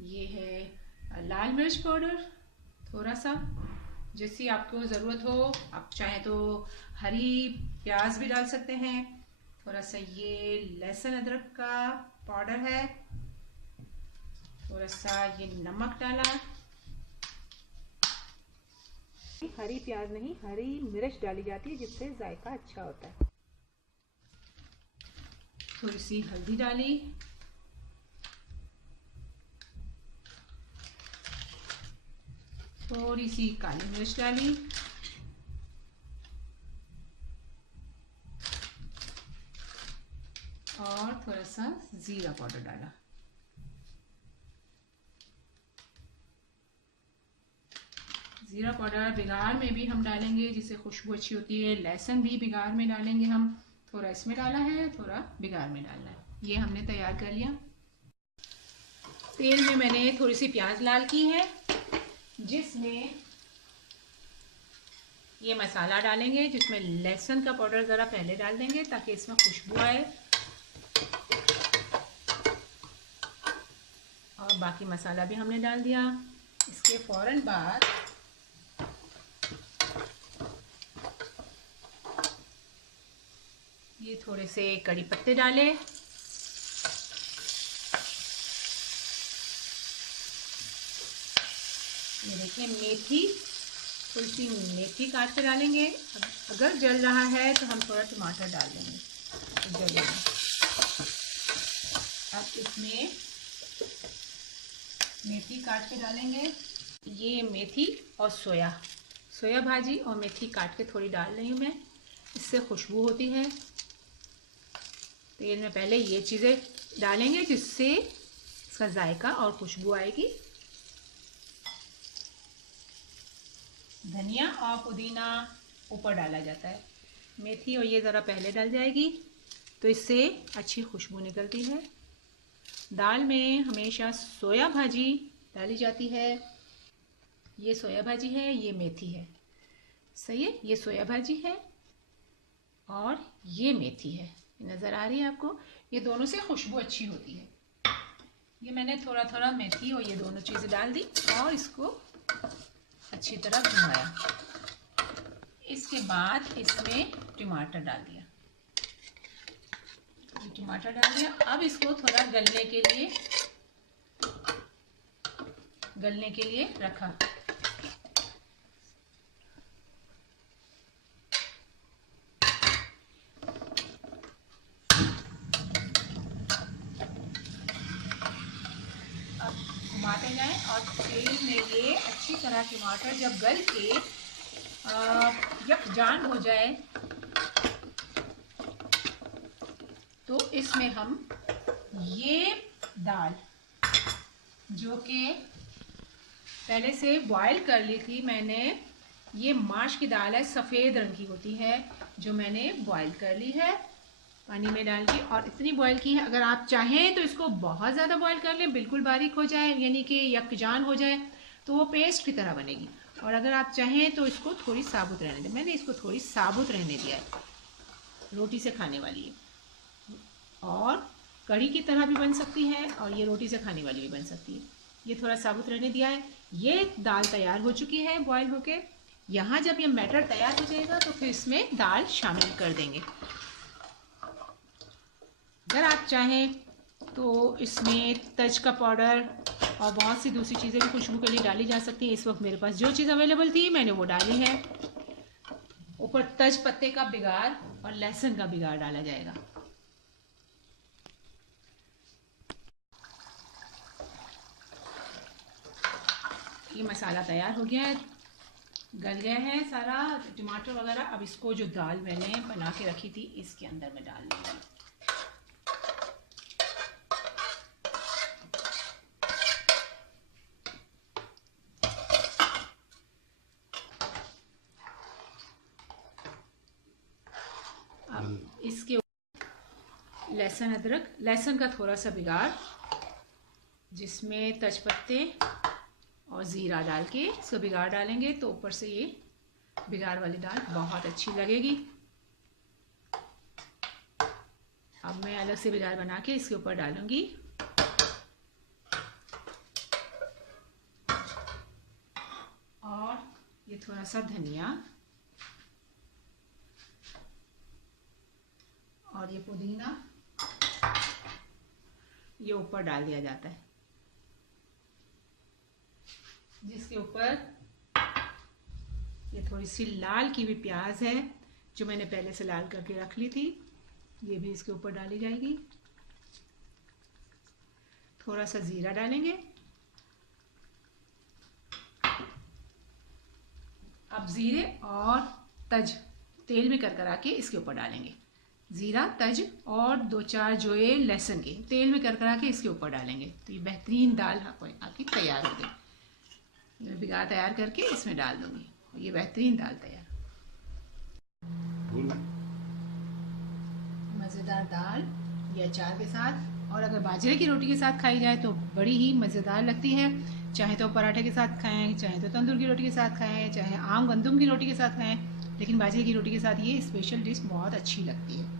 ये है लाल मिर्च पाउडर थोड़ा सा, जैसी आपको ज़रूरत हो। आप चाहें तो हरी प्याज भी डाल सकते हैं। थोड़ा सा ये लहसुन अदरक का पाउडर है। थोड़ा सा ये नमक डाला। हरी प्याज नहीं, हरी मिर्च डाली जाती है जिससे जायका अच्छा होता है। थोड़ी सी हल्दी डाली। थोड़ी सी काली मिर्च डाली। और थोड़ा सा जीरा पाउडर डाला। जीरा पाउडर बिगाड़ में भी हम डालेंगे जिससे खुशबू अच्छी होती है। लहसुन भी बिगाड़ में डालेंगे हम। थोड़ा इसमें डाला है, थोड़ा बिगाड़ में डालना है। ये हमने तैयार कर लिया। तेल में मैंने थोड़ी सी प्याज लाल की है, जिसमें ये मसाला डालेंगे, जिसमें लहसुन का पाउडर ज़रा पहले डाल देंगे ताकि इसमें खुशबू आए। और बाकी मसाला भी हमने डाल दिया। इसके फ़ौरन बाद ये थोड़े से कड़ी पत्ते डाले। ये देखिए मेथी, थोड़ी सी मेथी काट के डालेंगे। अगर जल रहा है तो हम थोड़ा टमाटर डाल देंगे तो जलेगा। अब इसमें मेथी काट के डालेंगे। ये मेथी और सोया भाजी और मेथी काट के थोड़ी डाल रही हूँ मैं, इससे खुशबू होती है। तेल में पहले ये चीज़ें डालेंगे जिससे इसका जायका और खुशबू आएगी। धनिया और पुदीना ऊपर डाला जाता है। मेथी और ये ज़रा पहले डल जाएगी तो इससे अच्छी खुशबू निकलती है। दाल में हमेशा सोया भाजी डाली जाती है। ये सोया भाजी है, ये मेथी है। सही है, ये सोया भाजी है और ये मेथी है। नज़र आ रही है आपको? ये दोनों से खुशबू अच्छी होती है। ये मैंने थोड़ा थोड़ा मेथी और ये दोनों चीज़ें डाल दी और इसको अच्छी तरह भुनाया। इसके बाद इसमें टमाटर डाल दिया। टमाटर डाल दिया। अब इसको थोड़ा गलने के लिए रखा। अब घुमाते जाएं और तेल में ये अच्छी तरह टमाटर जब गल के यकजान हो जाए तो इसमें हम ये दाल, जो कि पहले से बॉईल कर ली थी मैंने, ये माश की दाल है, सफ़ेद रंग की होती है, जो मैंने बॉईल कर ली है पानी में डाल के। और इतनी बॉईल की है, अगर आप चाहें तो इसको बहुत ज़्यादा बॉईल कर लें, बिल्कुल बारीक हो जाए, यानी कि यकजान हो जाए, तो वो पेस्ट की तरह बनेगी। और अगर आप चाहें तो इसको थोड़ी साबुत रहने दें। मैंने इसको थोड़ी साबुत रहने दिया है, रोटी से खाने वाली है। और कढ़ी की तरह भी बन सकती है और ये रोटी से खाने वाली भी बन सकती है। ये थोड़ा साबुत रहने दिया है। ये दाल तैयार हो चुकी है बॉईल होके। यहाँ जब ये मैटर तैयार हो जाएगा तो फिर इसमें दाल शामिल कर देंगे। अगर आप चाहें तो इसमें तज का पाउडर और बहुत सी दूसरी चीज़ें भी खुशबू के लिए डाली जा सकती हैं। इस वक्त मेरे पास जो चीज़ अवेलेबल थी मैंने वो डाली है। ऊपर तज पत्ते का बिगाड़ और लहसुन का बिगाड़ डाला जाएगा। ये मसाला तैयार हो गया है, गल गया है सारा टमाटर वगैरह। अब इसको जो दाल मैंने बना के रखी थी इसके अंदर में डाल दूँगी। अब इसके लहसुन अदरक, लहसुन का थोड़ा सा बिगाड़, जिसमें तेजपत्ते और ज़ीरा डाल के इसको बिगाड़ डालेंगे तो ऊपर से ये बिगाड़ वाली दाल बहुत अच्छी लगेगी। अब मैं अलग से बिगाड़ बना के इसके ऊपर डालूंगी। ये थोड़ा सा धनिया और ये पुदीना ये ऊपर डाल दिया जाता है, जिसके ऊपर ये थोड़ी सी लाल की हुई प्याज है जो मैंने पहले से लाल करके रख ली थी, ये भी इसके ऊपर डाली जाएगी। थोड़ा सा जीरा डालेंगे। अब जीरे और तज तेल में कर आके इसके ऊपर डालेंगे। जीरा, तज और 2-4 जो ये लहसुन के तेल में कर आके इसके ऊपर डालेंगे। तो ये बेहतरीन दाल आपकी तैयार हो गई। मैं बिगाड़ तैयार करके इसमें डाल दूंगी और ये बेहतरीन दाल तैयार। मज़ेदार दाल ये अचार के साथ, और अगर बाजरे की रोटी के साथ खाई जाए तो बड़ी ही मज़ेदार लगती है। चाहे तो पराठे के साथ खाएं, चाहे तो तंदूर की रोटी के साथ खाएं, चाहे आम गंदम की रोटी के साथ खाएं, लेकिन बाजरे की रोटी के साथ ये स्पेशल डिश बहुत अच्छी लगती है।